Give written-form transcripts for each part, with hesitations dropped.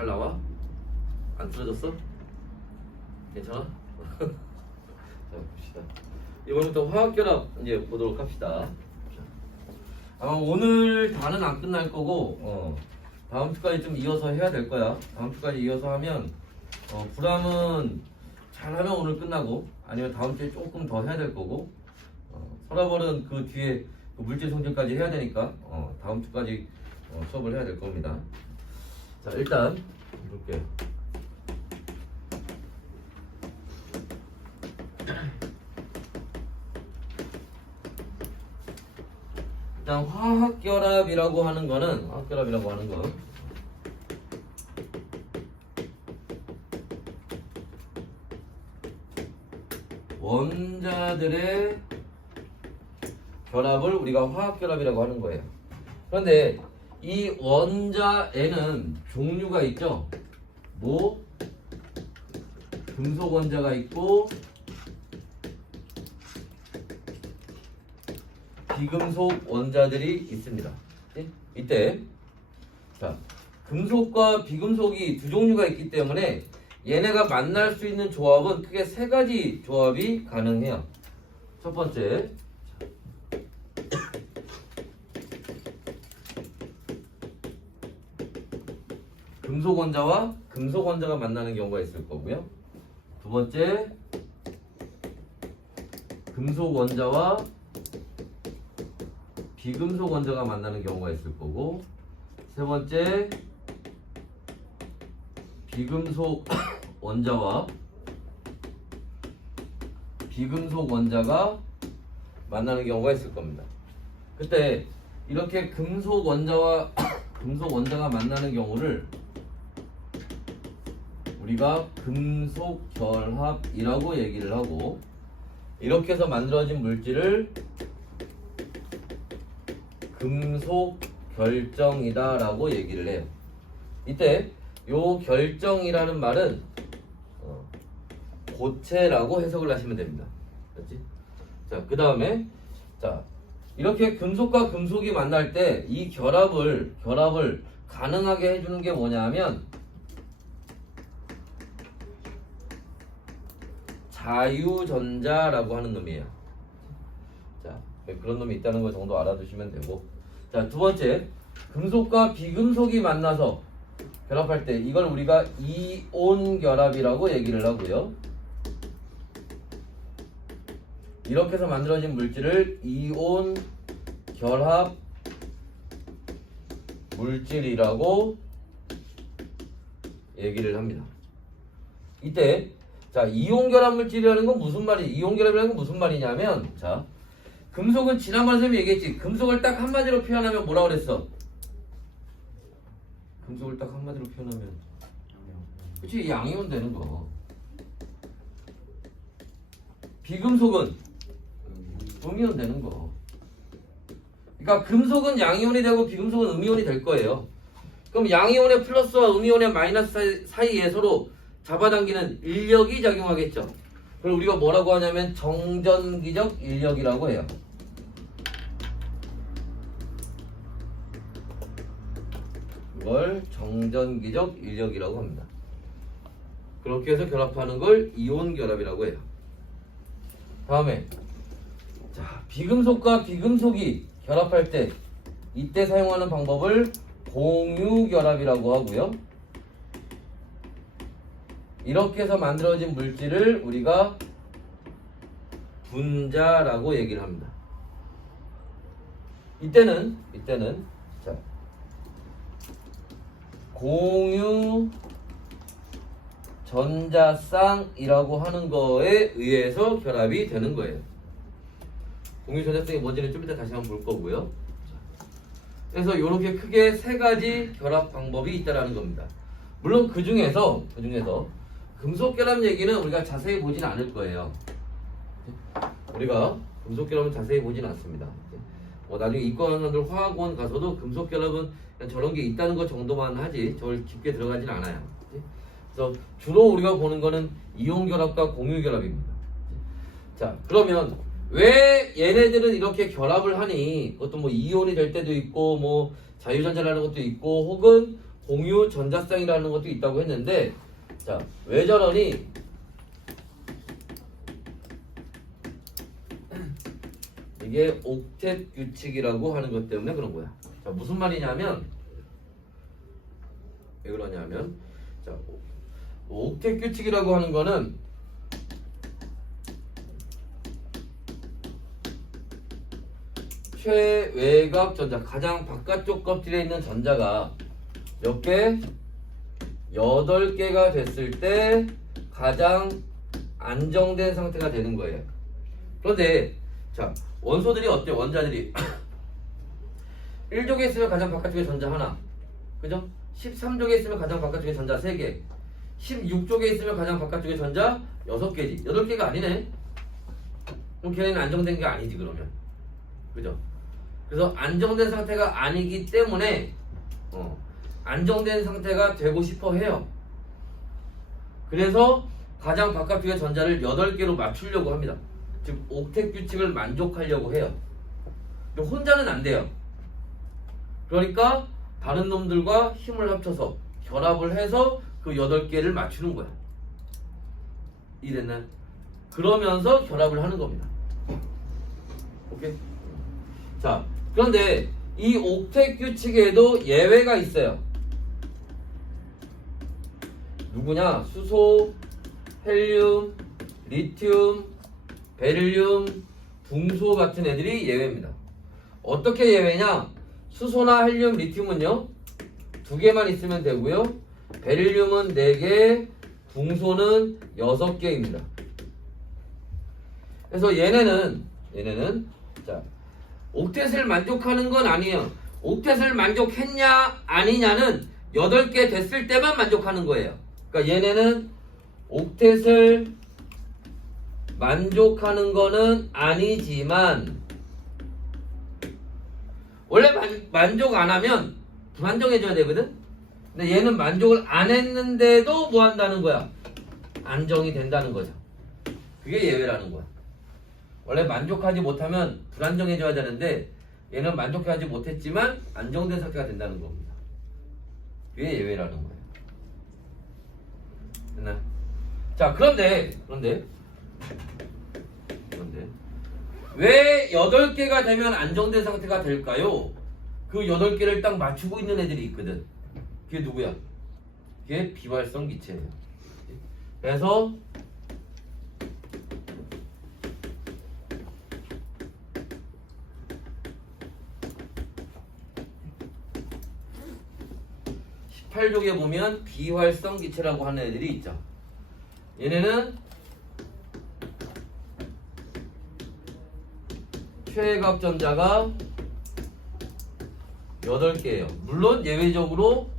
잘 나와? 안 틀어졌어? 괜찮아? 자, 봅시다. 이번부터 화학결합 이제 보도록 합시다. 아마 오늘 다는 안 끝날 거고, 다음 주까지 좀 이어서 해야 될 거야. 다음 주까지 이어서 하면, 불암은 잘하면 오늘 끝나고, 아니면 다음 주에 조금 더 해야 될 거고, 서라벌은 그 뒤에 그 물질 성질까지 해야 되니까, 다음 주까지 수업을 해야 될 겁니다. 자, 일단 볼게요. 일단 화학결합이라고 하는 거는 원자들의 결합을 우리가 화학결합이라고 하는 거예요. 그런데 이 원자에는 종류가 있죠. 뭐 금속 원자가 있고 비금속 원자들이 있습니다. 이때 자, 금속과 비금속이 두 종류가 있기 때문에 얘네가 만날 수 있는 조합은 크게 세 가지 조합이 가능해요. 첫 번째, 금속 원자와 금속 원자가 만나는 경우가 있을 거고요. 두 번째, 금속 원자와 비금속 원자가 만나는 경우가 있을 거고, 세 번째, 비금속 원자와 비금속 원자가 만나는 경우가 있을 겁니다. 그때 이렇게 금속 원자와 금속 원자가 만나는 경우를 우리가 금속 결합이라고 얘기를 하고, 이렇게 해서 만들어진 물질을 금속 결정이다 라고 얘기를 해요. 이때 요 결정이라는 말은 고체라고 해석을 하시면 됩니다. 그렇지? 자, 그 다음에 자, 이렇게 금속과 금속이 만날 때 이 결합을 가능하게 해주는 게 뭐냐면 자유전자라고 하는 놈이에요. 자, 그런 놈이 있다는 거 정도 알아두시면 되고, 자, 두 번째, 금속과 비금속이 만나서 결합할 때 이걸 우리가 이온 결합이라고 얘기를 하고요. 이렇게 해서 만들어진 물질을 이온 결합 물질이라고 얘기를 합니다. 이때 자, 이온 결합 물질이라는 건 무슨 이온 결합이라는 건 무슨 말이냐면, 자, 금속은 지난번에 선생님이 얘기했지. 금속을 딱 한마디로 표현하면 뭐라 그랬어? 금속을 딱 한마디로 표현하면 그치, 양이온 되는 거. 비금속은 음이온 되는 거. 그러니까 금속은 양이온이 되고 비금속은 음이온이 될 거예요. 그럼 양이온의 플러스와 음이온의 마이너스 사이에 서로 잡아당기는 인력이 작용하겠죠. 그걸 우리가 뭐라고 하냐면 정전기적 인력이라고 해요. 이걸 정전기적 인력이라고 합니다. 그렇게 해서 결합하는 걸 이온 결합이라고 해요. 다음에 자, 비금속과 비금속이 결합할 때 이때 사용하는 방법을 공유결합이라고 하고요. 이렇게 해서 만들어진 물질을 우리가 분자라고 얘기를 합니다. 이때는 자, 공유 전자쌍이라고 하는 거에 의해서 결합이 되는 거예요. 공유 전자쌍이 뭔지는 좀 이따 다시 한번 볼 거고요. 그래서 이렇게 크게 세 가지 결합 방법이 있다라는 겁니다. 물론 그 중에서 금속 결합 얘기는 우리가 자세히 보진 않을 거예요. 우리가 금속 결합은 자세히 보진 않습니다. 나중에 이과원들 화학원 가서도 금속 결합은 그냥 저런 게 있다는 것 정도만 하지 저를 깊게 들어가진 않아요. 그래서 주로 우리가 보는 거는 이온 결합과 공유 결합입니다. 자, 그러면 왜 얘네들은 이렇게 결합을 하니? 그것도 뭐 이온이 될 때도 있고 뭐 자유전자라는 것도 있고 혹은 공유 전자쌍이라는 것도 있다고 했는데, 자, 왜 저러니? 이게 옥텟 규칙이라고 하는 것 때문에 그런 거야. 자, 무슨 말이냐면, 왜 그러냐면, 자, 옥텟 규칙이라고 하는 거는 최외곽 전자, 가장 바깥쪽 껍질에 있는 전자가 몇 개? 8개가 됐을 때 가장 안정된 상태가 되는 거예요. 그런데 자, 원소들이 어때요? 원자들이 1족에 있으면 가장 바깥쪽에 전자 하나, 그죠? 13족에 있으면 가장 바깥쪽에 전자 3개, 16족에 있으면 가장 바깥쪽에 전자 6개지. 8개가 아니네. 그럼 걔네는 안정된 게 아니지 그러면, 그죠? 그래서 안정된 상태가 아니기 때문에 안정된 상태가 되고 싶어 해요. 그래서 가장 바깥쪽의 전자를 8개로 맞추려고 합니다. 즉 옥텟 규칙을 만족하려고 해요. 혼자는 안 돼요. 그러니까 다른 놈들과 힘을 합쳐서 결합을 해서 그 8개를 맞추는 거야. 이랬나요? 그러면서 결합을 하는 겁니다. 오케이? 자, 그런데 이 옥텟 규칙에도 예외가 있어요. 누구냐? 수소, 헬륨, 리튬, 베릴륨, 붕소 같은 애들이 예외입니다. 어떻게 예외냐? 수소나 헬륨, 리튬은요 2개만 있으면 되고요, 베릴륨은 4개, 붕소는 6개입니다. 그래서 얘네는 자, 옥텟을 만족하는 건 아니에요. 옥텟을 만족했냐 아니냐는 8개 됐을 때만 만족하는 거예요. 그러니까 얘네는 옥텟을 만족하는 거는 아니지만, 원래 만족 안 하면 불안정해져야 되거든? 근데 얘는 만족을 안 했는데도 뭐 한다는 거야? 안정이 된다는 거죠. 그게 예외라는 거야. 원래 만족하지 못하면 불안정해져야 되는데 얘는 만족하지 못했지만 안정된 상태가 된다는 겁니다. 그게 예외라는 거예요. 됐나? 자, 그런데 왜 8개가 되면 안정된 상태가 될까요? 그 8개를 딱 맞추고 있는 애들이 있거든. 그게 누구야? 그게 비활성 기체예요. 그래서 (18족에) 보면 비활성 기체라고 하는 애들이 있죠. 얘네는 최외곽 전자가 8개예요. 물론 예외적으로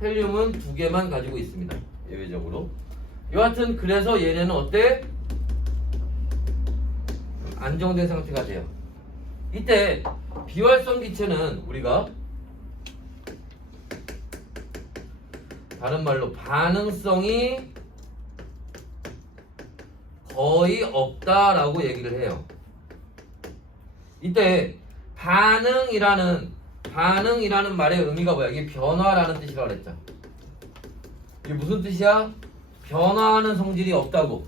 헬륨은 2개만 가지고 있습니다. 예외적으로. 여하튼 그래서 얘네는 어때? 안정된 상태가 돼요. 이때 비활성 기체는 우리가 다른 말로 반응성이 거의 없다라고 얘기를 해요. 이때 반응이라는 말의 의미가 뭐야? 이게 변화라는 뜻이라고 그랬죠. 이게 무슨 뜻이야? 변화하는 성질이 없다고.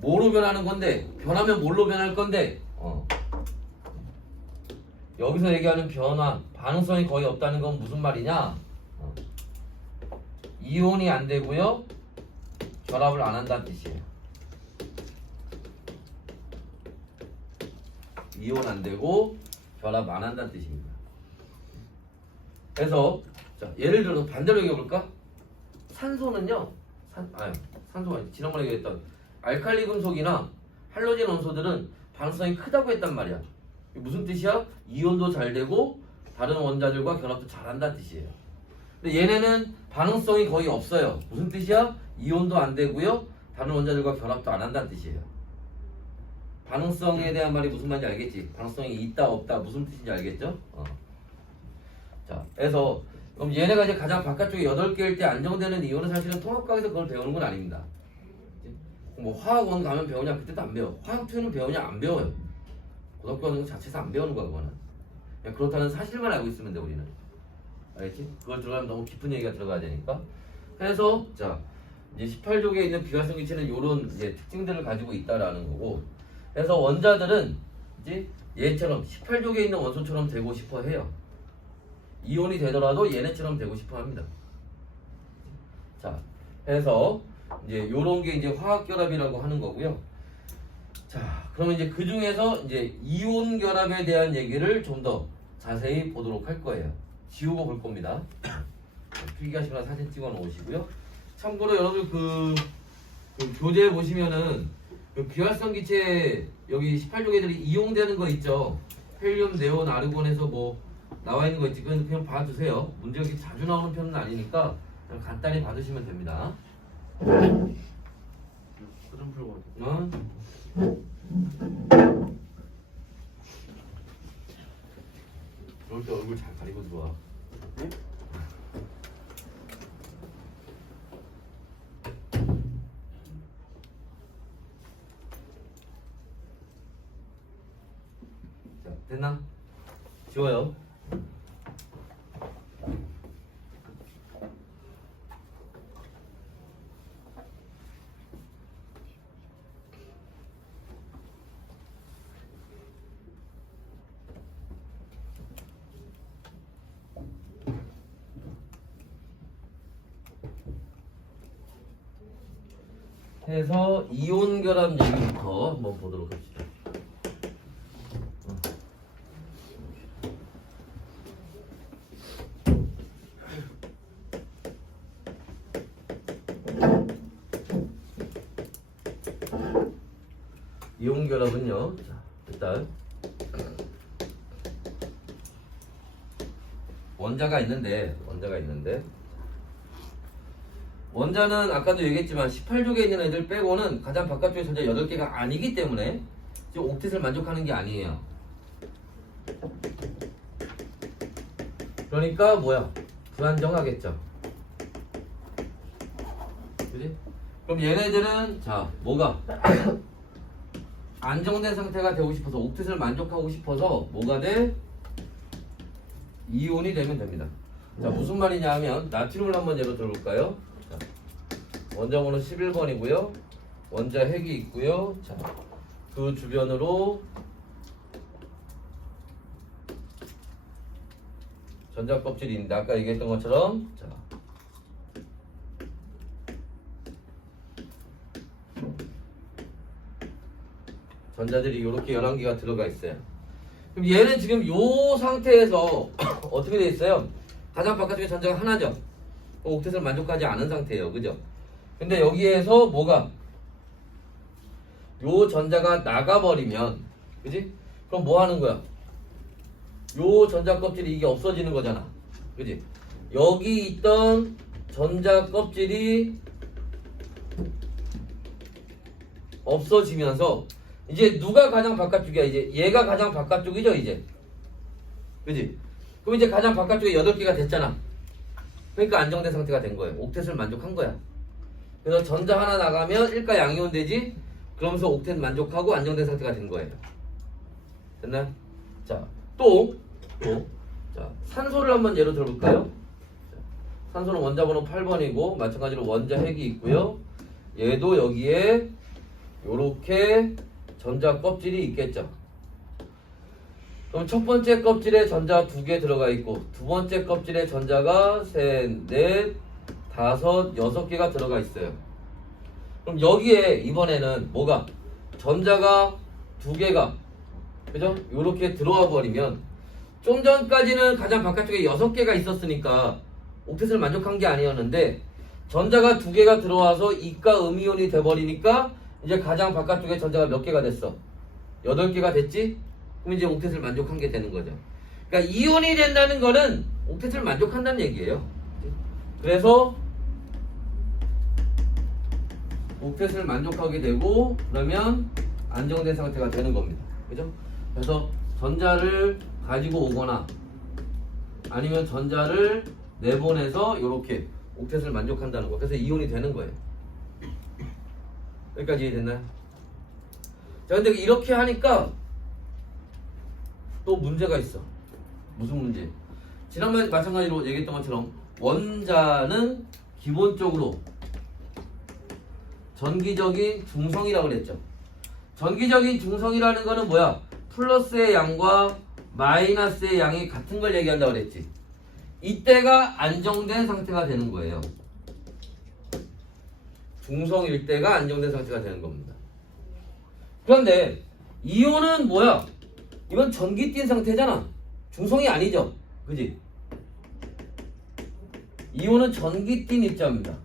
뭐로 변하는 건데? 변하면 뭘로 변할 건데? 여기서 얘기하는 변화, 반응성이 거의 없다는 건 무슨 말이냐? 이온이 안 되고요, 결합을 안 한다는 뜻이에요. 이온 안 되고 결합 안 한다는 뜻입니다. 그래서 자, 예를 들어서 반대로 얘기해 볼까? 산소는요, 산소가 아니지, 지난번에 얘기했던 알칼리 금속이나 할로젠 원소들은 반응성이 크다고 했단 말이야. 이게 무슨 뜻이야? 이온도 잘 되고 다른 원자들과 결합도 잘 한다는 뜻이에요. 근데 얘네는 반응성이 거의 없어요. 무슨 뜻이야? 이온도 안 되고요, 다른 원자들과 결합도 안 한다는 뜻이에요. 반응성에 대한 말이 무슨 말인지 알겠지? 반응성이 있다 없다 무슨 뜻인지 알겠죠? 자, 그래서 그럼 얘네가 이제 가장 바깥쪽에 8개일 때 안정되는 이온은 사실은 통합과학에서 그걸 배우는 건 아닙니다. 뭐 화학원 가면 배우냐? 그때도 안 배워. 화학투는 배우냐? 안 배워요. 고등학교 가는 거 자체에서 안 배우는 거야 그거는. 그냥 그렇다는 사실만 알고 있으면 돼 우리는. 알겠지? 그걸 들어가면 너무 깊은 얘기가 들어가야 되니까. 해서 자 이제 18족에 있는 비활성 기체는 이런 이제 특징들을 가지고 있다라는 거고. 그래서 원자들은 이제 얘처럼 18족에 있는 원소처럼 되고 싶어 해요. 이온이 되더라도 얘네처럼 되고 싶어 합니다. 자, 해서 이제 요런 게 이제 화학 결합이라고 하는 거고요. 자, 그러면 이제 그 중에서 이제 이온 결합에 대한 얘기를 좀 더 자세히 보도록 할 거예요. 지우고 볼 겁니다. 필기하시거나 사진 찍어 놓으시고요. 참고로 여러분 그 교재 보시면은 그 비활성 기체 여기 18족 애들이 이용되는 거 있죠. 헬륨, 네온, 아르곤에서 뭐 나와 있는 거 있지. 그냥 봐주세요. 문제 여기 자주 나오는 편은 아니니까 그냥 간단히 봐주시면 됩니다. 그럼 풀고. 그럴 때 얼굴 잘 가리고 들어와. 네? 자, 됐나? 지워요. 해서 이온 결합 얘기부터 한번 보도록 합시다. 이온 결합은요. 자, 일단 원자가 있는데 원자는 아까도 얘기했지만 18족에 있는 애들 빼고는 가장 바깥쪽에 전자 8개가 아니기 때문에 지금 옥텟을 만족하는 게 아니에요. 그러니까 뭐야? 불안정하겠죠. 그지? 그럼 얘네들은 자 뭐가 안정된 상태가 되고 싶어서 옥텟을 만족하고 싶어서 뭐가 돼? 이온이 되면 됩니다. 자 무슨 말이냐 하면 나트륨을 한번 예로 들어볼까요? 자, 원자번호 11번이고요. 원자 핵이 있고요. 자, 그 주변으로 전자 껍질이 있는데 아까 얘기했던 것처럼 자, 전자들이 이렇게 11개가 들어가 있어요. 그럼 얘는 지금 이 상태에서 어떻게 돼 있어요? 가장 바깥쪽에 전자가 하나죠. 옥텟을 만족하지 않은 상태예요. 그죠? 근데 여기에서 뭐가 요 전자가 나가버리면 그지? 그럼 뭐 하는 거야? 요 전자 껍질이 이게 없어지는 거잖아. 그지? 여기 있던 전자 껍질이 없어지면서 이제 누가 가장 바깥쪽이야? 이제 얘가 가장 바깥쪽이죠, 이제. 그지? 그럼 이제 가장 바깥쪽에 8개가 됐잖아. 그러니까 안정된 상태가 된 거예요. 옥텟을 만족한 거야. 그래서 전자 하나 나가면 1가 양이온 되지? 그러면서 옥텟 만족하고 안정된 상태가 된 거예요. 됐나요? 자, 자, 산소를 한번 예로 들어볼까요? 자, 산소는 원자 번호 8번이고 마찬가지로 원자 핵이 있고요. 얘도 여기에 요렇게 전자 껍질이 있겠죠. 그럼 첫 번째 껍질에 전자 2개 들어가 있고 두 번째 껍질에 전자가 3, 4, 5, 6개가 들어가 있어요. 그럼 여기에 이번에는 뭐가 전자가 2개가 그죠? 요렇게 들어와 버리면 좀 전까지는 가장 바깥쪽에 6개가 있었으니까 옥텟을 만족한 게 아니었는데 전자가 2개가 들어와서 이가 음이온이 돼버리니까 이제 가장 바깥쪽에 전자가 몇 개가 됐어? 8개가 됐지? 그럼 이제 옥텟을 만족한 게 되는 거죠. 그러니까 이온이 된다는 거는 옥텟을 만족한다는 얘기예요. 그래서 옥텟을 만족하게 되고 그러면 안정된 상태가 되는 겁니다. 그죠? 그래서 전자를 가지고 오거나 아니면 전자를 내보내서 이렇게 옥텟을 만족한다는 거. 그래서 이온이 되는 거예요. 여기까지 이해됐나요? 자, 근데 이렇게 하니까 또 문제가 있어. 무슨 문제? 지난번에 마찬가지로 얘기했던 것처럼 원자는 기본적으로 전기적인 중성이라고 그랬죠. 전기적인 중성이라는 거는 뭐야? 플러스의 양과 마이너스의 양이 같은 걸 얘기한다고 그랬지. 이때가 안정된 상태가 되는 거예요. 중성일 때가 안정된 상태가 되는 겁니다. 그런데 이온은 뭐야? 이건 전기 띈 상태잖아. 중성이 아니죠. 그지? 이온은 전기 띈 입자입니다.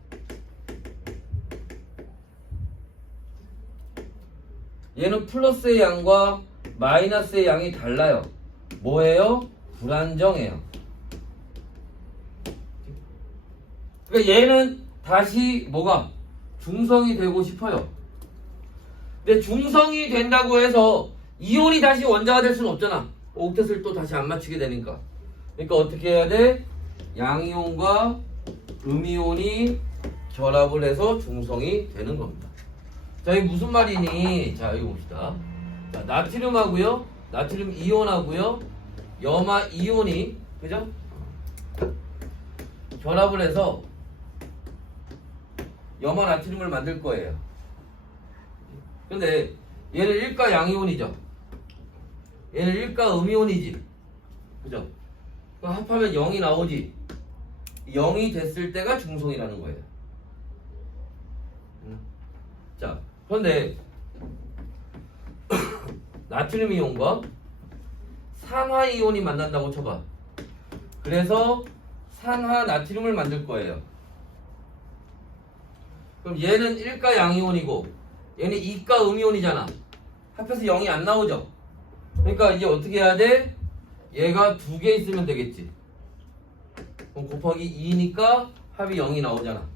얘는 플러스의 양과 마이너스의 양이 달라요. 뭐예요? 불안정해요. 그러니까 얘는 다시 뭐가? 중성이 되고 싶어요. 근데 중성이 된다고 해서 이온이 다시 원자가 될 수는 없잖아. 옥텟을 또 다시 안 맞추게 되니까. 그러니까 어떻게 해야 돼? 양이온과 음이온이 결합을 해서 중성이 되는 겁니다. 자, 이게 무슨 말이니? 자, 이거 봅시다. 자, 나트륨하고요, 나트륨 이온하고요, 염화 이온이, 그죠? 결합을 해서 염화 나트륨을 만들 거예요. 근데 얘는 일가 양이온이죠. 얘는 일가 음이온이지. 그죠? 그럼 합하면 0이 나오지. 0이 됐을 때가 중성이라는 거예요. 자, 그런데 나트륨 이온과 산화 이온이 만난다고 쳐봐. 그래서 산화 나트륨을 만들 거예요. 그럼 얘는 1가 양이온이고 얘는 2가 음이온이잖아. 합해서 0이 안 나오죠. 그러니까 이제 어떻게 해야 돼? 얘가 2개 있으면 되겠지. 그럼 곱하기 2니까 합이 0이 나오잖아.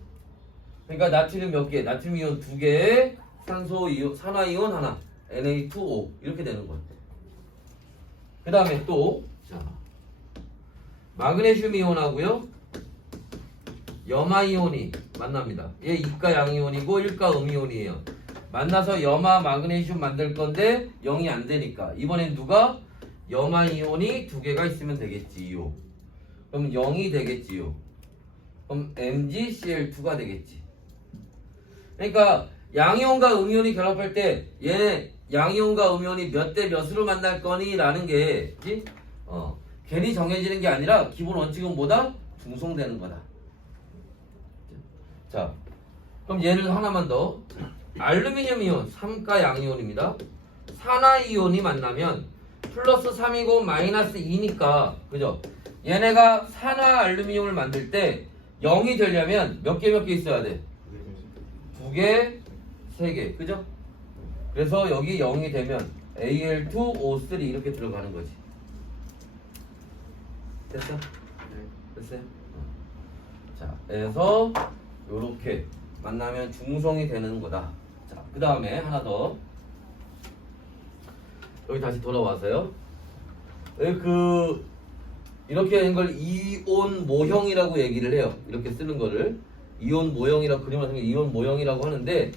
그러니까 나트륨 몇 개? 나트륨 이온 2개에 산소 이온, 산화 이온 하나, Na2O 이렇게 되는 거야. 그 다음에 또 자, 마그네슘 이온하고요, 염화 이온이 만납니다. 얘 2가 양이온이고 1가 음이온이에요. 만나서 염화 마그네슘 만들 건데 0이 안 되니까 이번엔 누가? 염화 이온이 2개가 있으면 되겠지요. 그럼 0이 되겠지요. 그럼 MgCl2가 되겠지. 그러니까 양이온과 음이온이 결합할 때 얘네 양이온과 음이온이 몇 대 몇으로 만날 거니? 라는 게 괜히 정해지는 게 아니라 기본 원칙은 뭐다? 중성되는 거다. 자, 그럼 얘를 하나만 더. 알루미늄 이온 3가 양이온입니다. 산화 이온이 만나면 플러스 3이고 마이너스 2니까 그죠? 얘네가 산화 알루미늄을 만들 때 0이 되려면 몇 개 있어야 돼? 2개, 3개, 그죠? 그래서 여기 0이 되면 Al2O3 이렇게 들어가는 거지. 됐어? 됐어요? 자, 그래서 요렇게 만나면 중성이 되는 거다. 자, 그 다음에 하나 더. 여기 다시 돌아와서요. 이렇게 된 걸 이온 모형이라고 얘기를 해요. 이렇게 쓰는 거를 이온 모형이라고, 그림을 쓰면 이온 모형이라고 하는데,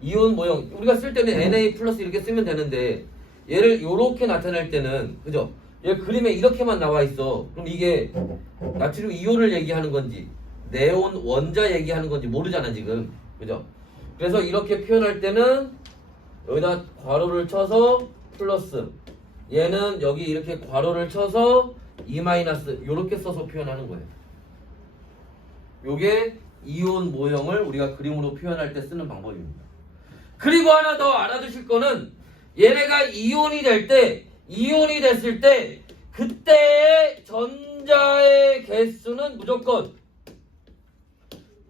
이온 모형 우리가 쓸 때는 Na 플러스 이렇게 쓰면 되는데 얘를 요렇게 나타낼 때는 그죠? 얘 그림에 이렇게만 나와 있어. 그럼 이게 나트륨 이온을 얘기하는 건지 네온 원자 얘기하는 건지 모르잖아 지금. 그죠? 그래서 이렇게 표현할 때는 여기다 괄호를 쳐서 플러스, 얘는 여기 이렇게 괄호를 쳐서 E 마이너스 이렇게 써서 표현하는 거예요. 요게 이온 모형을 우리가 그림으로 표현할 때 쓰는 방법입니다. 그리고 하나 더 알아두실 거는 얘네가 이온이 됐을 때 그때의 전자의 개수는 무조건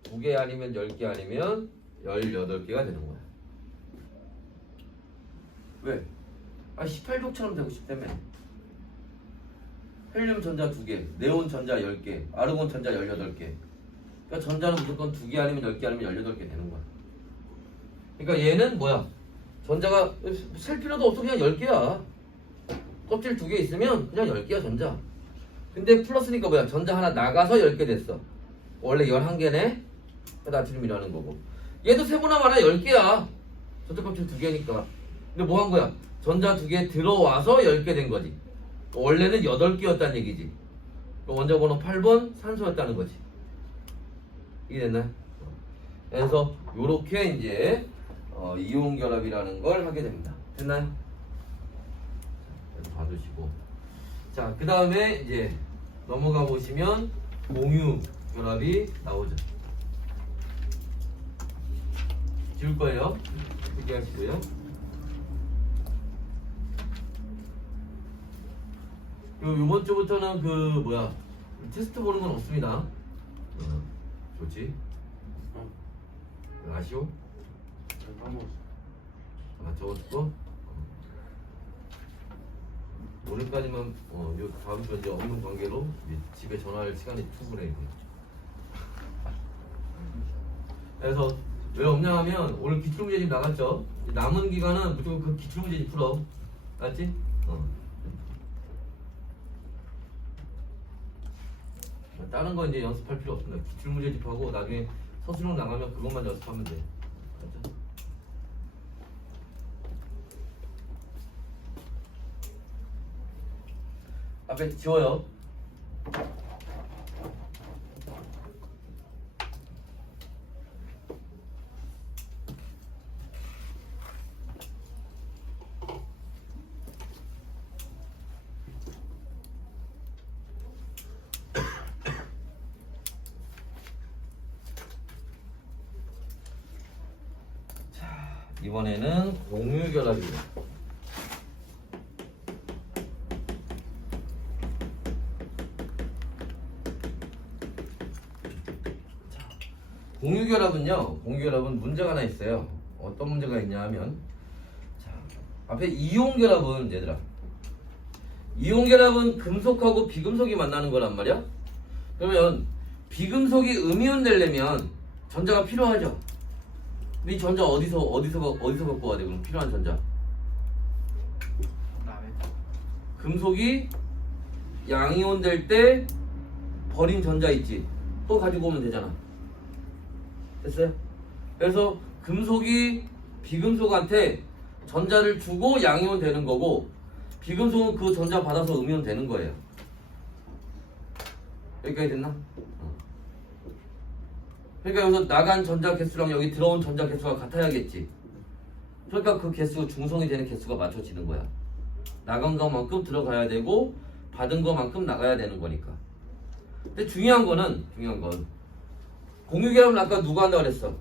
2개 아니면 10개 아니면 18개가 되는 거야. 왜? 18족처럼 되고 싶다며. 헬륨 전자 2개, 네온 전자 10개, 아르곤 전자 18개. 그러니까 전자는 무조건 2개 아니면 10개 아니면 18개 되는 거야. 그러니까 얘는 뭐야? 전자가 셀 필요도 없어. 그냥 10개야. 껍질 2개 있으면 그냥 10개야 전자. 근데 플러스니까 뭐야? 전자 하나 나가서 10개 됐어. 원래 11개네? 나트륨이라는 거고. 얘도 세보나 마나 10개야. 전자 껍질 2개니까. 근데 뭐 한 거야? 전자 2개 들어와서 10개 된 거지. 원래는 8개였다는 얘기지. 원자 번호 8번 산소였다는 거지. 이해됐나요? 그래서 요렇게 이제 이온 결합이라는 걸 하게 됩니다. 됐나요? 봐두시고. 자, 그 다음에 이제 넘어가 보시면 공유 결합이 나오죠. 지울 거예요. 그렇게 하시고요. 요번 주부터는 테스트 보는 건 없습니다. 좋지? 아쉬워? 잘 까먹었어. 적어두고 오늘까지만 요 다음 주 이제 업무 관계로 이제 집에 전화할 시간이 충분해 이제. 그래서 왜 없냐 하면 오늘 기출문제집 나갔죠? 남은 기간은 무조건 그 기출문제집 풀어. 알았지? 다른 거 이제 연습할 필요 없습니다. 기출문제집하고 나중에 서술형 나가면 그것만 연습하면 돼. 알았죠? 앞에 지워요. 자, 이번에는 공유결합입니다. 공유결합은 문제가 하나 있어요. 어떤 문제가 있냐 하면, 자, 앞에 이온결합은 얘들아, 이온결합은 금속하고 비금속이 만나는 거란 말이야. 그러면 비금속이 음이온 되려면 전자가 필요하죠. 근데 이 전자 어디서 갖고 와야 돼? 그럼 필요한 전자. 금속이 양이온 될 때 버린 전자 있지. 또 가지고 오면 되잖아. 됐어요? 그래서 금속이 비금속한테 전자를 주고 양이온 되는 거고, 비금속은 그 전자 받아서 음이온 되는 거예요. 여기까지 됐나? 그러니까 여기서 나간 전자 개수랑 여기 들어온 전자 개수가 같아야겠지. 그러니까 그 개수, 중성이 되는 개수가 맞춰지는 거야. 나간 것만큼 들어가야 되고 받은 것만큼 나가야 되는 거니까. 근데 중요한 건 공유결합은 아까 누가 한다고 그랬어?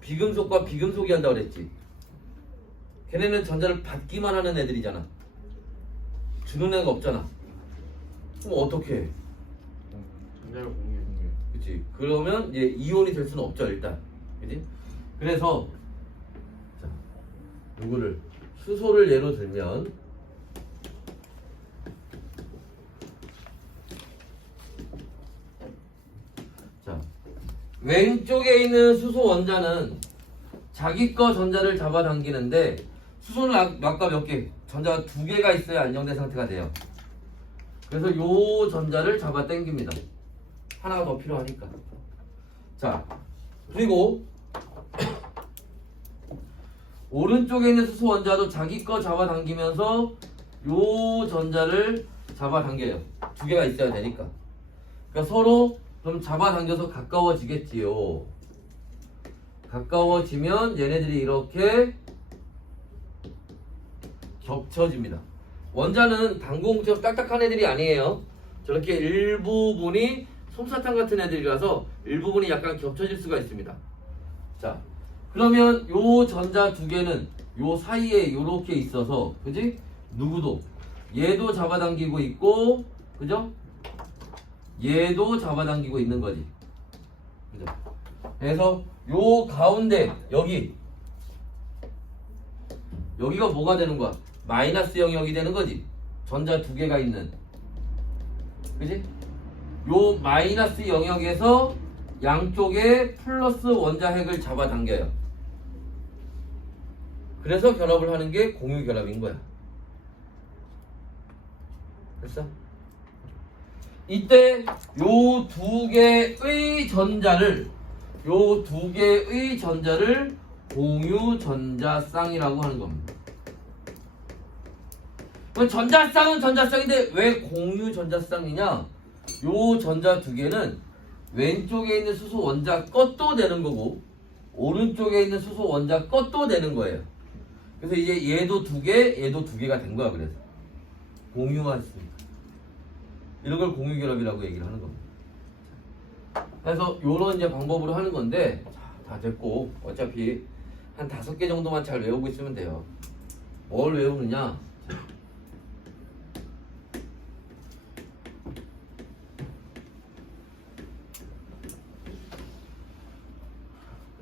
비금속과 비금속이 한다고 그랬지. 걔네는 전자를 받기만 하는 애들이잖아. 주는 애가 없잖아. 그럼 어떻게 해? 전자를 공유해. 그치? 그러면 이제 이온이 될 수는 없죠, 일단. 그치? 그래서 자, 누구를 수소를 예로 들면, 자, 왼쪽에 있는 수소 원자는 자기 거 전자를 잡아당기는데, 수소는 아까 몇 개? 전자가 2개가 있어야 안정된 상태가 돼요. 그래서 요 전자를 잡아당깁니다. 하나가 더 필요하니까. 자, 그리고 오른쪽에 있는 수소 원자도 자기 거 잡아당기면서 요 전자를 잡아당겨요. 2개가 있어야 되니까. 그러니까 서로 좀 잡아당겨서 가까워지겠지요. 가까워지면 얘네들이 이렇게 겹쳐집니다. 원자는 당공처럼 딱딱한 애들이 아니에요. 저렇게 일부분이 솜사탕 같은 애들이라서 일부분이 약간 겹쳐질 수가 있습니다. 자, 그러면 요 전자 2개는 요 사이에 이렇게 있어서, 그지? 누구도 얘도 잡아당기고 있고, 그죠? 얘도 잡아당기고 있는 거지. 그죠? 그래서 요 가운데 여기가 뭐가 되는 거야? 마이너스 영역이 되는 거지. 전자 2개가 있는. 그지? 요 마이너스 영역에서 양쪽에 플러스 원자 핵을 잡아당겨요. 그래서 결합을 하는 게 공유결합인 거야. 됐어? 이때 요 2개의 전자를 공유전자쌍이라고 하는 겁니다. 그럼 전자쌍은 전자쌍인데 왜 공유 전자쌍이냐? 요 전자 두 개는 왼쪽에 있는 수소 원자 것도 되는 거고 오른쪽에 있는 수소 원자 것도 되는 거예요. 그래서 이제 얘도 두 개, 얘도 두 개가 된 거야. 그래서 공유만 쓰니까 이런 걸 공유 결합이라고 얘기를 하는 겁니다. 그래서 요런 이제 방법으로 하는 건데 다 됐고 어차피 한 5개 정도만 잘 외우고 있으면 돼요. 뭘 외우느냐?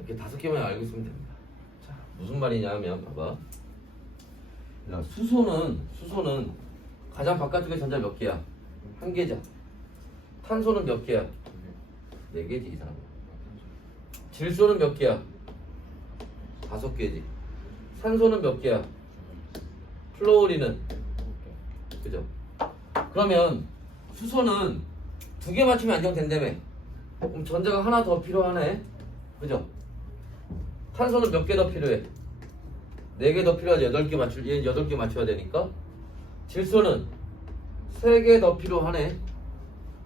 이렇게 5개만 알고 있으면 됩니다. 자, 무슨 말이냐 하면 봐봐. 수소는 가장 바깥쪽에 전자 몇 개야? 1개자. 탄소는 몇 개야? 4개지 이 사람. 질소는 몇 개야? 5개지. 산소는 몇 개야? 플로리는 그죠? 그러면 수소는 2개 맞추면 안정된다며. 그럼 전자가 하나 더 필요하네. 그죠? 탄소는 몇 개 더 필요해? 4개 더 필요하지. 8개 얘는 8개 맞춰야 되니까. 질소는 3개 더 필요하네.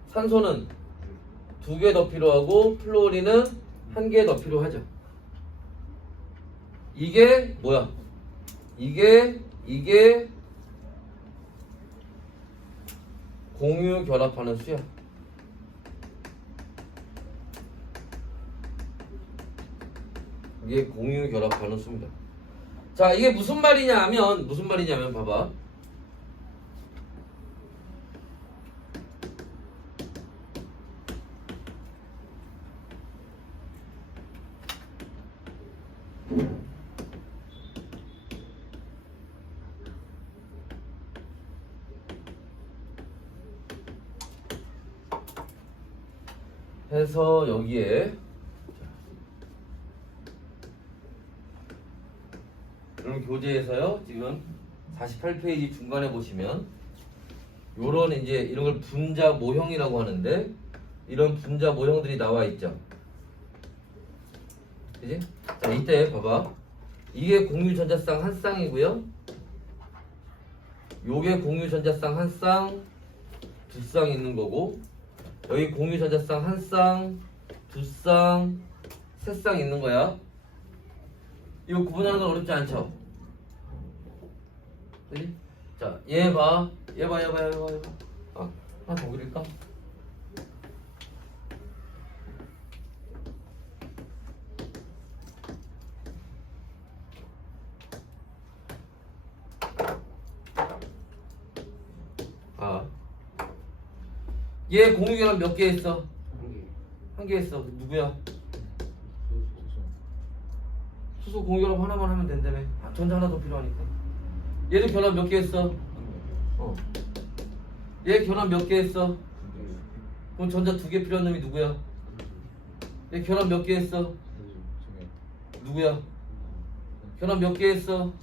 산소는 2개 더 필요하고 플로리는 1개 더 필요하죠. 이게 뭐야? 이게 공유 결합하는 수야. 이게 공유 결합하는 수입니다. 자, 이게 무슨 말이냐면 봐봐. 해서 여기에 이런 교재에서요 지금 48페이지 중간에 보시면 요런 이제 이런 걸 분자 모형이라고 하는데 이런 분자 모형들이 나와 있죠. 그지? 자, 이때 봐봐. 이게 공유 전자쌍 한 쌍이고요. 요게 공유 전자쌍 한 쌍, 두 쌍 있는 거고 여기 공유 전자쌍 한 쌍, 두 쌍, 세 쌍 있는 거야. 이거 구분하는 건 어렵지 않죠? 그지? 자, 얘 봐. 얘 봐. 아, 하나 더 그릴까? 아, 얘 공유결합 몇 개 했어? 1개. 1개 했어. 누구야? 수소 공유결합 하나만 하면 된다며. 아, 전자 하나 더 필요하니까. 얘도 결합 몇 개 했어? 얘 결합 몇 개 했어? 그럼 전자 2개 필요한 놈이 누구야? 얘 결합 몇 개 했어? 누구야? 결합 몇 개 했어?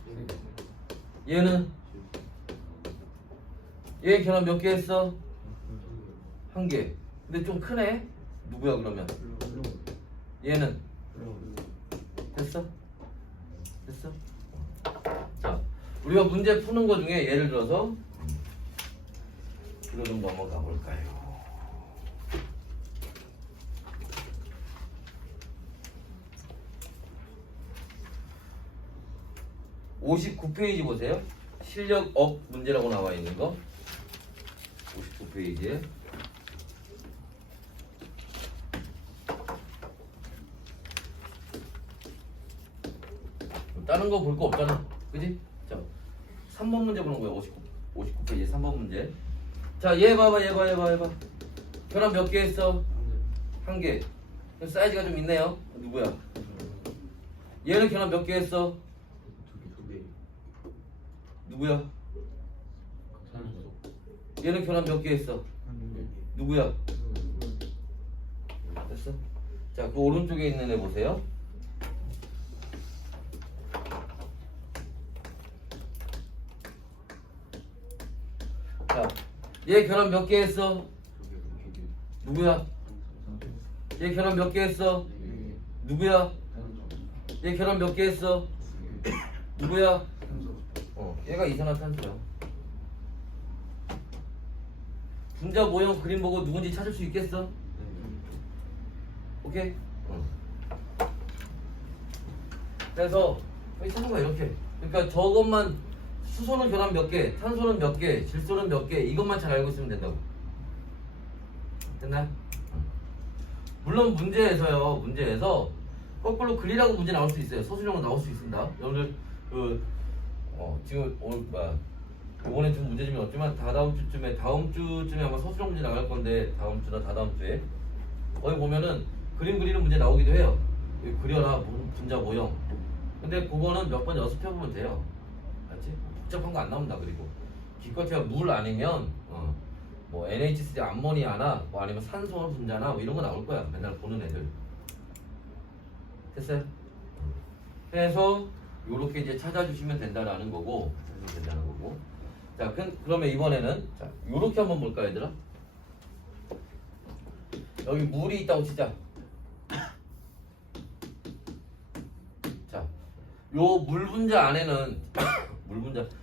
얘는? 얘 결합 몇 개 했어? 1개. 근데 좀 크네? 누구야 그러면? 얘는? 됐어? 자, 우리가 문제 푸는 거 중에 예를 들어서 이거 좀 넘어가 볼까요? (59페이지) 보세요. 실력업 문제라고 나와 있는 거 59페이지에 다른 거 볼 거 없잖아. 그지? 자, 3번 문제 보는 거야. 59페이지 3번 문제. 자, 얘 봐봐. 결합 몇 개 했어? 1개. 사이즈가 좀 있네요. 누구야? 얘는 결합 몇 개 했어? 2개. 누구야? 얘는 결합 몇 개 했어? 누구야? 됐어? 자, 그 오른쪽에 있는 애 보세요. 자, 얘 결합 몇 개 했어? 누구야? 얘 결합 몇 개 했어? 누구야? 얘 결합 몇 개 했어? 누구야? 얘가 이산화탄소야. 분자 모형 그림 보고 누군지 찾을 수 있겠어? 오케이? 그래서 여기 찾는 거야 이렇게. 그러니까 저것만 수소는 결합 몇 개, 탄소는 몇 개, 질소는 몇 개 이것만 잘 알고 있으면 된다고. 됐나요? 물론 문제에서 거꾸로 그리라고 문제 나올 수 있어요. 서술형은 나올 수 있습니다. 여러분들 지금 오늘 이번에 좀 문제집이 없지만 다음 주쯤에 아마 서술형 문제 나갈 건데 다음 주나 다다음 주에 거기 보면은 그림 그리는 문제 나오기도 해요. 그려라 분자 모형. 근데 그거는 몇 번 연습해보면 돼요. 알지? 복잡한 거 안 나온다. 그리고 기껏해야 물 아니면 뭐 NH3 암모니아나 뭐 아니면 산소 분자나 뭐 이런 거 나올 거야. 맨날 보는 애들. 됐어요? 그래서 요렇게 이제 찾아주시면 된다는 거고. 자, 그러면 이번에는 자, 요렇게 한번 볼까 얘들아? 여기 물이 있다고 치자. 자, 요 물 분자 안에는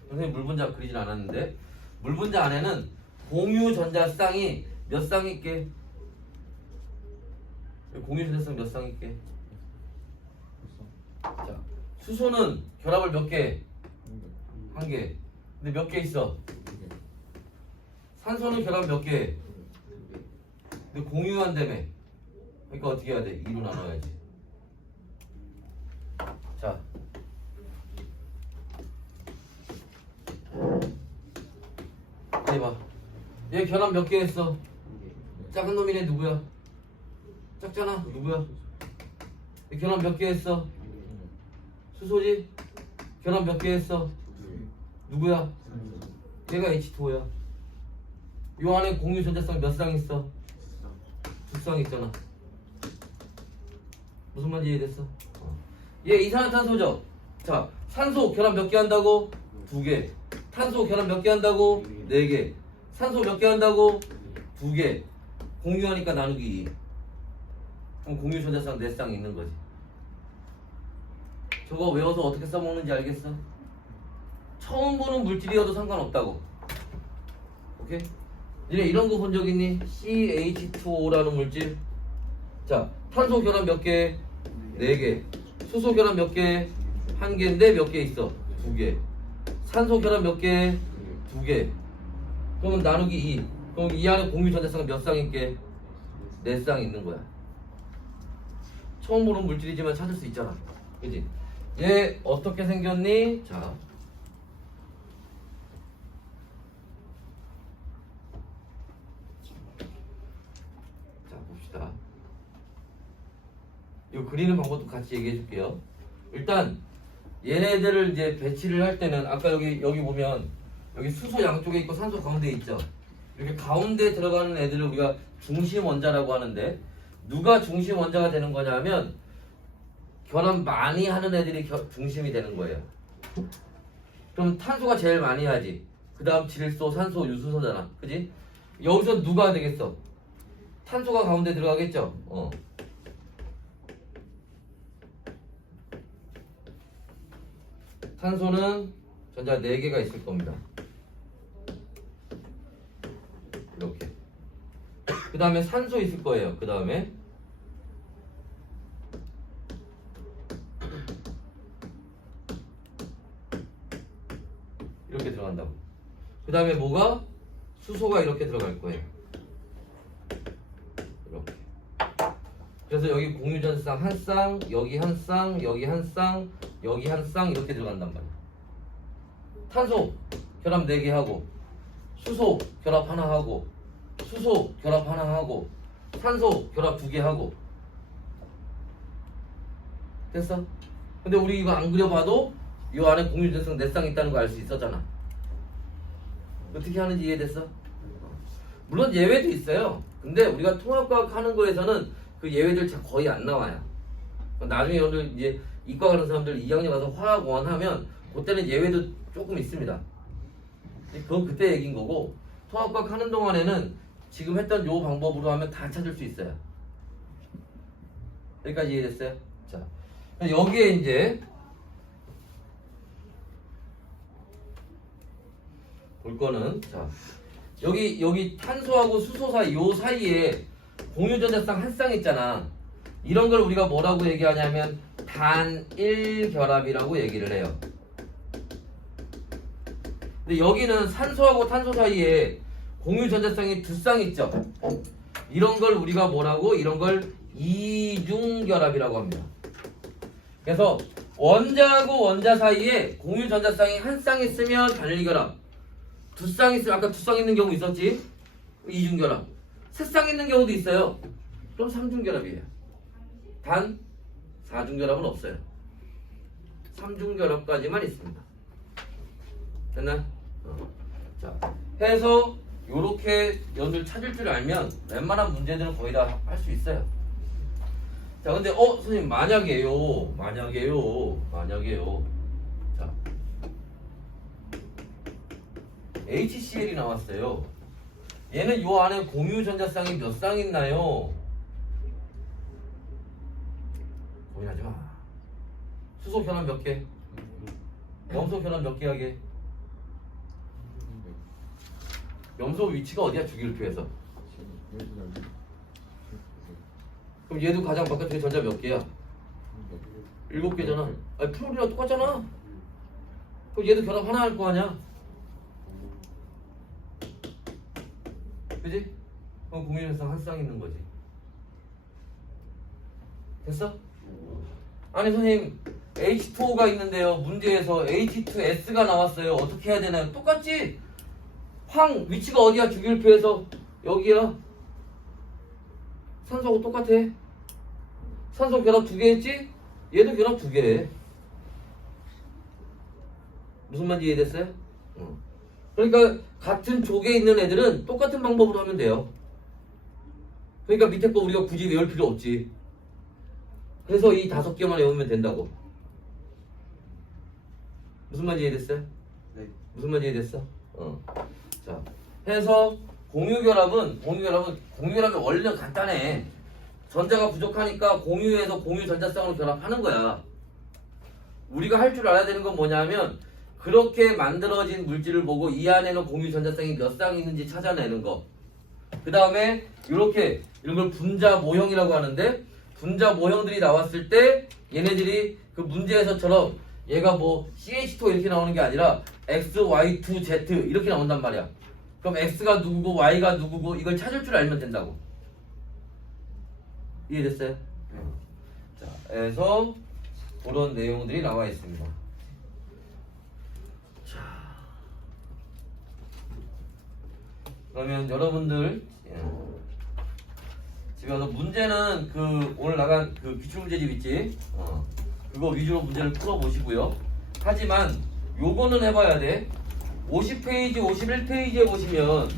선생님 물 분자 그리진 않았는데 물 분자 안에는 공유 전자 쌍이 몇 쌍 있게? 공유 전자 쌍 몇 쌍 있게? 자, 수소는 결합을 몇 개? 한 개. 근데 몇 개 있어? 산소는 결합 몇 개? 근데 공유한다며. 그러니까 어떻게 해야 돼? 2로 나눠야지. 자, 해봐. 얘 결합 몇 개 했어? 작은 놈이네 누구야? 작잖아. 누구야? 얘 결합 몇 개 했어? 수소지? 결합 몇 개 했어? 누구야? 얘가 H2O야. 요 안에 공유 전자쌍 몇 쌍 있어? 두 쌍 있잖아. 무슨 말인지 이해됐어? 얘 이산화탄소죠? 자, 산소 결합 몇 개 한다고? 2개. 탄소 결합 몇 개 한다고? 4개. 산소 몇 개 한다고? 2개. 공유하니까 나누기 2. 그럼 공유 전자쌍 4쌍 있는 거지. 저거 외워서 어떻게 써먹는지 알겠어? 처음 보는 물질이어도 상관없다고. 오케이? 니네 이런 거 본 적 있니? CH2O라는 물질. 자, 탄소 결합 몇 개? 4개. 수소 결합 몇 개? 1개인데 몇 개 있어? 2개. 산소 결합 몇 개? 2개. 그러면 나누기 2. 그럼 이 안에 공유 전자쌍은 몇 쌍 있게? 4쌍 있는 거야. 처음 보는 물질이지만 찾을 수 있잖아. 그지? 얘 어떻게 생겼니? 자, 봅시다. 이 그리는 방법도 같이 얘기해 줄게요. 일단 얘네들을 이제 배치를 할 때는 아까 여기 보면 여기 수소 양쪽에 있고 산소 가운데에 있죠. 이렇게 가운데 들어가는 애들을 우리가 중심 원자라고 하는데 누가 중심 원자가 되는 거냐면 결합 많이 하는 애들이 중심이 되는 거예요. 그럼 탄소가 제일 많이 하지. 그 다음 질소, 산소, 유수소잖아. 그지? 여기서 누가 되겠어? 탄소가 가운데 들어가겠죠? 탄소는 전자 4개가 있을 겁니다. 이렇게. 그 다음에 산소 있을 거예요. 그 다음에 이렇게 들어간다고. 그 다음에 뭐가? 수소가 이렇게 들어갈 거예요. 이렇게. 그래서 여기 공유전쌍 한 쌍, 여기 한 쌍, 여기 한 쌍, 여기 한 쌍 이렇게 들어간단 말이야. 탄소 결합 4개 하고, 수소 결합 하나 하고, 수소 결합 하나 하고, 산소 결합 2개 하고. 됐어? 근데 우리 이거 안 그려봐도 이 안에 공유전쌍 4쌍 있다는 거 알 수 있었잖아. 어떻게 하는지 이해됐어? 물론 예외도 있어요. 근데 우리가 통합과학 하는 거에서는 그 예외들 거의 안 나와요. 나중에 여러분들 이제 이과 가는 사람들 2학년 가서 화학원 하면 그때는 예외도 조금 있습니다. 그건 그때 얘기인 거고, 통합과학 하는 동안에는 지금 했던 요 방법으로 하면 다 찾을 수 있어요. 여기까지 이해됐어요? 자, 여기에 이제 볼 거는, 자, 여기 탄소하고 수소 사이 요 사이에 공유전자쌍 한 쌍 있잖아. 이런 걸 우리가 뭐라고 얘기하냐면 단일 결합이라고 얘기를 해요. 근데 여기는 산소하고 탄소 사이에 공유전자쌍이 두 쌍 있죠. 이런 걸 우리가 뭐라고? 이런 걸 이중결합이라고 합니다. 그래서 원자하고 원자 사이에 공유전자쌍이 한 쌍 있으면 단일결합, 두 쌍 있으면 아까 두 쌍 있는 경우 있었지? 이중결합. 세 쌍 있는 경우도 있어요. 그럼 삼중결합이에요. 단 사중결합은 없어요. 삼중결합까지만 있습니다. 됐나? 자, 해서 요렇게 연을 찾을 줄 알면 웬만한 문제들은 거의 다 할 수 있어요. 자, 근데 선생님 만약에요. 자, HCl이 나왔어요. 얘는 요 안에 공유전자쌍이 몇 쌍 있나요? 고민하지 마. 수소 결합 몇 개? 염소 결합 몇 개 하게? 염소 위치가 어디야? 주기율표에서. 그럼 얘도 가장 바깥쪽에 전자 몇 개야? 7개잖아. 아니 플로리랑 똑같잖아. 그럼 얘도 결합 하나 할 거 아니야? 그지? 그럼 공유전자쌍 한 쌍 있는 거지. 됐어? 아니 선생님 H2O가 있는데요. 문제에서 H2S가 나왔어요. 어떻게 해야 되나요? 똑같지? 황 위치가 어디야? 주기율표에서 여기야. 산소하고 똑같아. 산소 결합 2개 했지? 얘도 결합 2개 해. 무슨 말인지 이해됐어요? 그러니까 같은 족에 있는 애들은 똑같은 방법으로 하면 돼요. 그러니까 밑에 거 우리가 굳이 외울 필요 없지. 그래서 이 5개만 외우면 된다고. 무슨 말인지 이해됐어요? 네. 무슨 말인지 이해됐어? 자, 해서 공유결합이 원래는 간단해. 전자가 부족하니까 공유해서 공유 전자쌍으로 결합하는 거야. 우리가 할 줄 알아야 되는 건 뭐냐면 그렇게 만들어진 물질을 보고 이 안에는 공유 전자쌍이 몇 쌍 있는지 찾아내는 거. 그 다음에 이렇게 이런 걸 분자 모형이라고 하는데 분자 모형들이 나왔을 때 얘네들이 그 문제에서처럼 얘가 뭐 CH2 이렇게 나오는 게 아니라 X, Y2, Z 이렇게 나온단 말이야. 그럼 X가 누구고 Y가 누구고 이걸 찾을 줄 알면 된다고. 이해됐어요? 자, 그래서 그런 내용들이 나와 있습니다. 자, 그러면 여러분들 집에 와서 문제는 그 오늘 나간 그 기출문제집 있지? 그거 위주로 문제를 풀어보시고요. 하지만 요거는 해봐야 돼. 50페이지, 51페이지에 보시면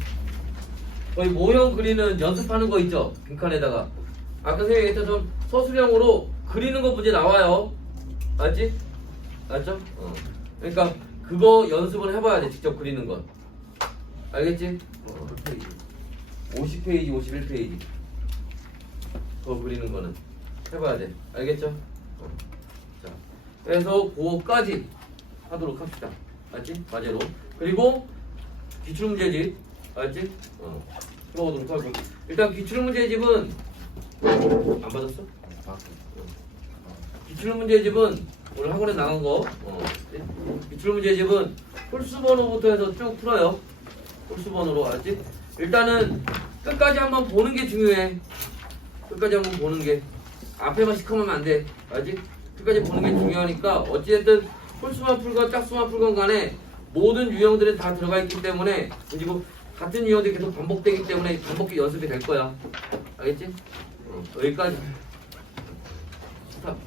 거의 모형 그리는 연습하는 거 있죠? 빈칸에다가 아까 선생님이 했던 서술형으로 그리는 거 문제 나와요. 알지? 알죠? 그러니까 그거 연습을 해봐야 돼. 직접 그리는 건. 알겠지? 50페이지, 51페이지 그거 그리는 거는 해봐야 돼. 알겠죠? 자, 그래서 그거까지 하도록 합시다. 알지? 과제로. 그리고 기출문제집. 알지? 풀어보도록 하고. 일단 기출문제집은 안 받았어? 기출문제집은 오늘 학원에 나간 거. 기출문제집은 홀수번호부터 해서 쭉 풀어요. 홀수번호로. 알지? 일단은 끝까지 한번 보는 게 중요해. 끝까지 한번 보는 게. 앞에만 시커매면 안 돼. 알지? 끝까지 보는 게 중요하니까 어찌됐든 홀수만 풀건 짝수만 풀건 간에 모든 유형들은 다 들어가 있기 때문에 그리고 같은 유형들이 계속 반복되기 때문에 반복기 연습이 될 거야. 알겠지? 여기까지. 스탑.